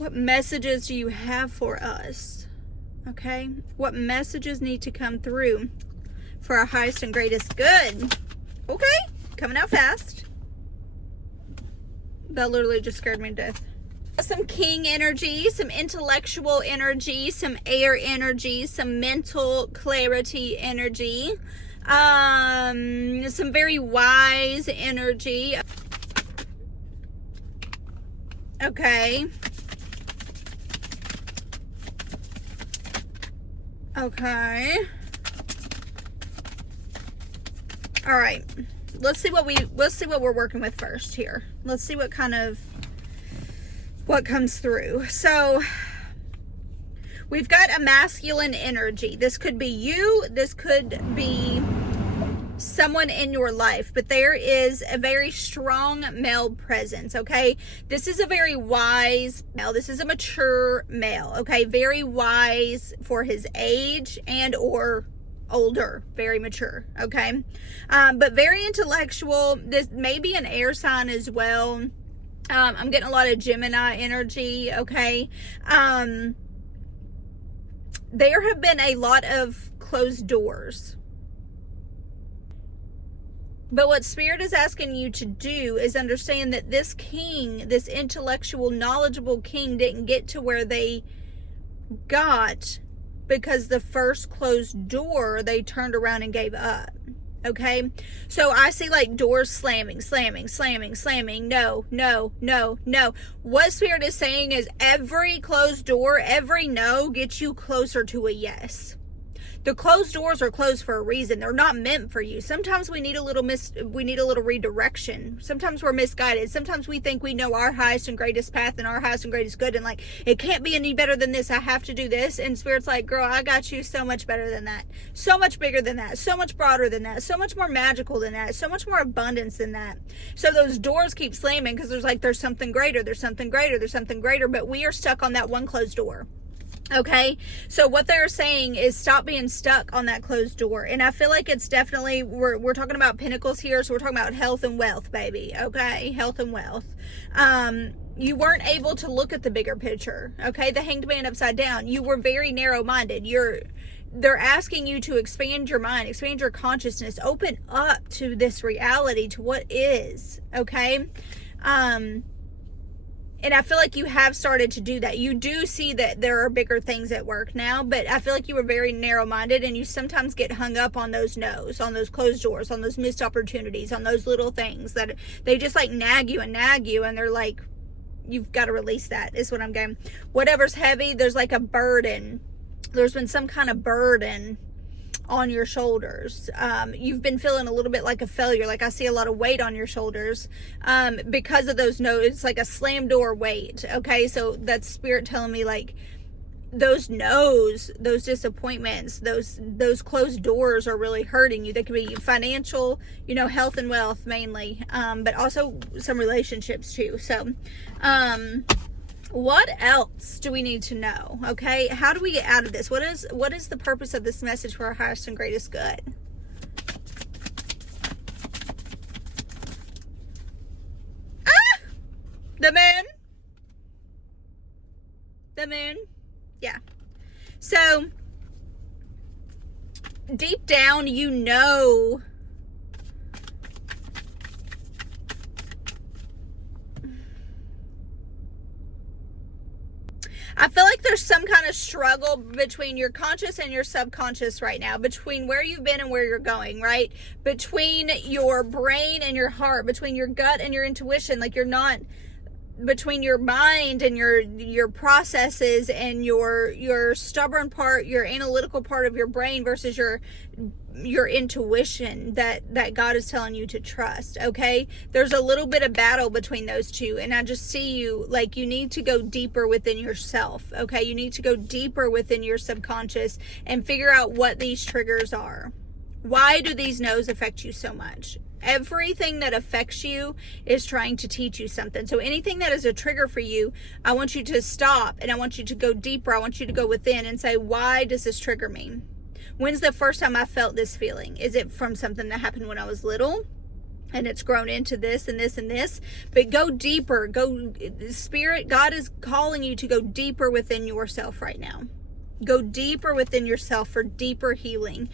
What messages do you have for us? Okay? What messages need to come through for our highest and greatest good? Okay? Coming out fast. That literally just scared me to death. Some king energy, some intellectual energy, some air energy, some mental clarity energy, some very wise energy. Okay. Okay. All right. Let's see what we're working with first here. Let's see what comes through. So we've got a masculine energy. This could be you. This could be someone in your life, but there is a very strong male presence. Okay. This is a very wise male. This is a mature male. Okay. Very wise for his age and or older, very mature. Okay. But very intellectual. This may be an air sign as well. I'm getting a lot of Gemini energy. Okay. There have been a lot of closed doors. But what Spirit is asking you to do is understand that this king, this intellectual, knowledgeable king, didn't get to where they got because the first closed door, they turned around and gave up. Okay? So I see like doors slamming. No. What Spirit is saying is every closed door, every no gets you closer to a yes. The closed doors are closed for a reason. They're not meant for you. Sometimes we need a little redirection. Sometimes we're misguided. Sometimes we think we know our highest and greatest path and our highest and greatest good, and like, it can't be any better than this. I have to do this. And Spirit's like, girl, I got you so much better than that. So much bigger than that. So much broader than that. So much more magical than that. So much more abundance than that. So those doors keep slamming because there's something greater. There's something greater. But we are stuck on that one closed door. Okay, so what they're saying is stop being stuck on that closed door. And I feel like it's definitely, we're talking about pentacles here, so we're talking about health and wealth, baby. Okay, health and wealth. You weren't able to look at the bigger picture. Okay, the Hanged Man upside down. You were very narrow-minded. They're asking you to expand your mind, expand your consciousness, open up to this reality, to what is. Okay, and I feel like you have started to do that. You do see that there are bigger things at work now, but I feel like you were very narrow-minded, and you sometimes get hung up on those no's, on those closed doors, on those missed opportunities, on those little things that they just like nag you, and they're like, you've got to release that, is what I'm getting. Whatever's heavy, there's like a burden. There's been some kind of burden on your shoulders. You've been feeling a little bit like a failure. Like I see a lot of weight on your shoulders because of those no's. It's like a slam door weight. Okay, so that's Spirit telling me like those no's, those disappointments, those closed doors are really hurting you. They could be financial, health and wealth mainly, but also some relationships too. So what else do we need to know? Okay, how do we get out of this? What is the purpose of this message for our highest and greatest good? The moon. Yeah. So deep down, I feel like there's some kind of struggle between your conscious and your subconscious right now, between where you've been and where you're going, right? Between your brain and your heart, between your gut and your intuition. Like, you're not, between your mind and your processes and your stubborn part, your analytical part of your brain versus your intuition that God is telling you to trust. Okay, there's a little bit of battle between those two, and I just see you like you need to go deeper within yourself. Okay, you need to go deeper within your subconscious and figure out what these triggers are. Why do these no's affect you so much? Everything that affects you is trying to teach you something. So anything that is a trigger for you, I want you to stop and I want you to go deeper. I want you to go within and say, why does this trigger me? When's the first time I felt this feeling? Is it from something that happened when I was little? and it's grown into this and this and this. But go deeper. Go, Spirit, God is calling you to go deeper within yourself right now. Go deeper within yourself for deeper healing.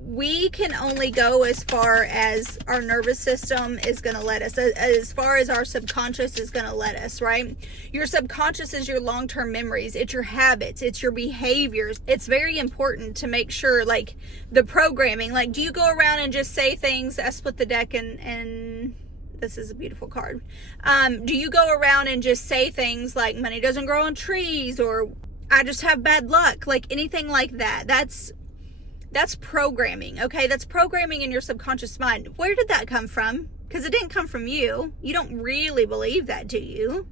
We can only go as far as our nervous system is going to let us, as far as our subconscious is going to let us, right? Your subconscious is your long-term memories. It's your habits. It's your behaviors. It's very important to make sure, like, the programming, like, do you go around and just say things? I split the deck and this is a beautiful card. Do you go around and just say things like money doesn't grow on trees, or I just have bad luck, like anything like that? That's programming, okay? That's programming in your subconscious mind. Where did that come from? Because it didn't come from you. You don't really believe that, do you?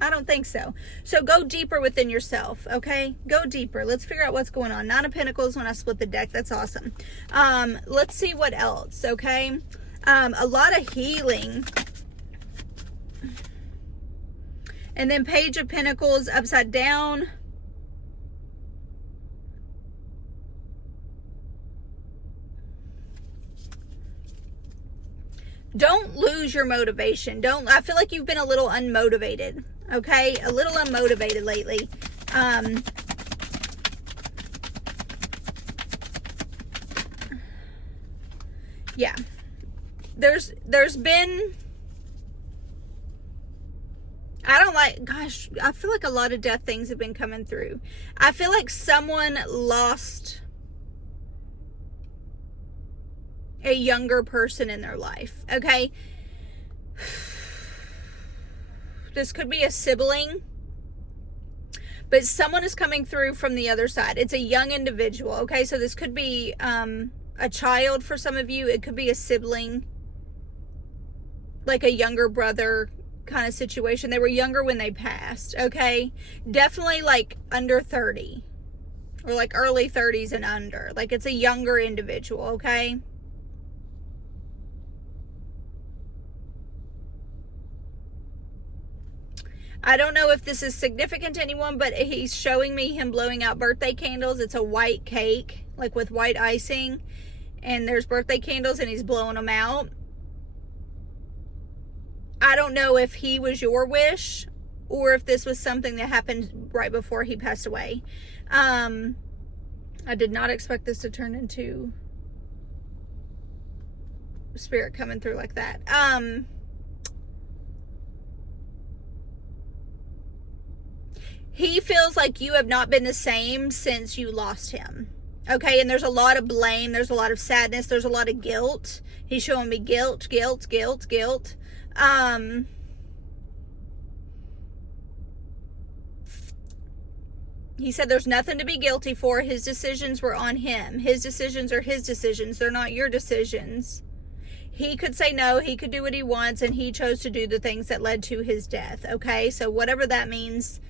I don't think so. So go deeper within yourself, okay? Go deeper. Let's figure out what's going on. Nine of Pentacles when I split the deck. That's awesome. Let's see what else, okay? A lot of healing. And then Page of Pentacles upside down. Don't lose your motivation. I feel like you've been a little unmotivated, okay? A little unmotivated lately. Yeah. There's been, gosh, I feel like a lot of death things have been coming through. I feel like someone lost a younger person in their life, okay? This could be a sibling, but someone is coming through from the other side. It's a young individual, okay? So this could be a child for some of you. It could be a sibling, like a younger brother kind of situation. They were younger when they passed, okay? Definitely like under 30 or like early 30s and under. Like it's a younger individual, okay? I don't know if this is significant to anyone, but he's showing me him blowing out birthday candles. It's a white cake, like with white icing, and there's birthday candles and he's blowing them out. I don't know if he was your wish or if this was something that happened right before he passed away. I did not expect this to turn into Spirit coming through like that. He feels like you have not been the same since you lost him. Okay, and there's a lot of blame. There's a lot of sadness. There's a lot of guilt. He's showing me guilt. He said there's nothing to be guilty for. His decisions were on him. His decisions are his decisions. They're not your decisions. He could say no. He could do what he wants, and he chose to do the things that led to his death. Okay, so whatever that means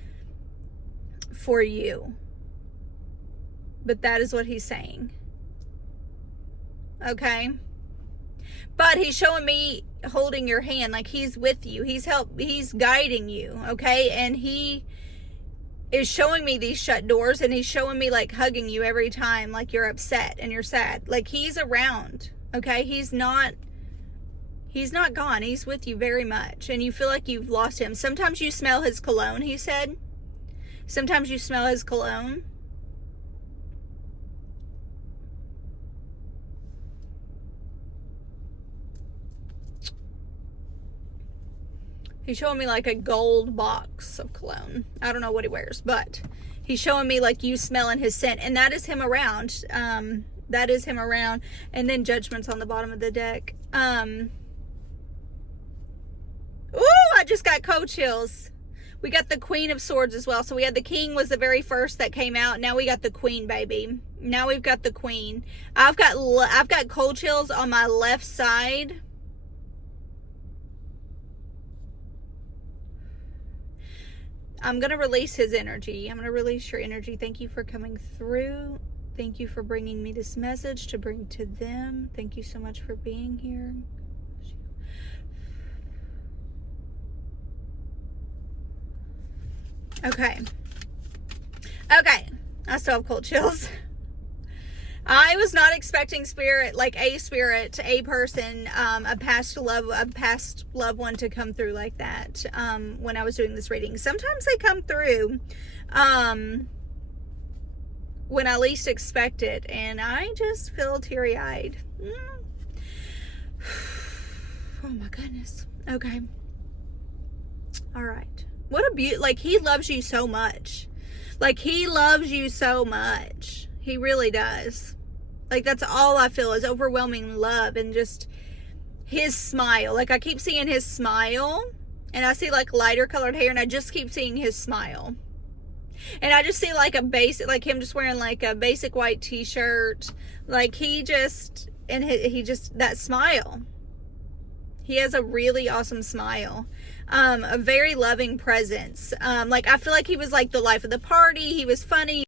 for you, but that is what he's saying, okay? But he's showing me holding your hand, like he's with you, he's guiding you, okay? And he is showing me these shut doors, and he's showing me like hugging you every time like you're upset and you're sad. Like he's around, okay? He's not gone. He's with you very much, and you feel like you've lost him. Sometimes you smell his cologne, he said. Sometimes you smell his cologne. He's showing me like a gold box of cologne. I don't know what he wears, but he's showing me like you smelling his scent, and that is him around. That is him around. And then Judgment's on the bottom of the deck. Ooh, I just got cold chills. We got the Queen of Swords as well. So we had the King was the very first that came out. Now we got the Queen, baby. Now we've got the Queen. I've got cold chills on my left side. I'm going to release his energy. I'm going to release your energy. Thank you for coming through. Thank you for bringing me this message to bring to them. Thank you so much for being here. Okay. I still have cold chills. I was not expecting spirit, like a spirit, a person, a past loved one to come through like that. When I was doing this reading, sometimes they come through, when I least expect it, and I just feel teary-eyed. Oh my goodness. Okay. All right. What a beauty. Like, he loves you so much. Like, he loves you so much. He really does. Like, that's all I feel is overwhelming love, and just his smile. Like, I keep seeing his smile, and I see like lighter colored hair, and I just keep seeing his smile. And I just see like a basic, like him just wearing like a basic white t-shirt. Like, he just, and he just, that smile. He has a really awesome smile. A very loving presence. Like, I feel like he was like the life of the party. He was funny.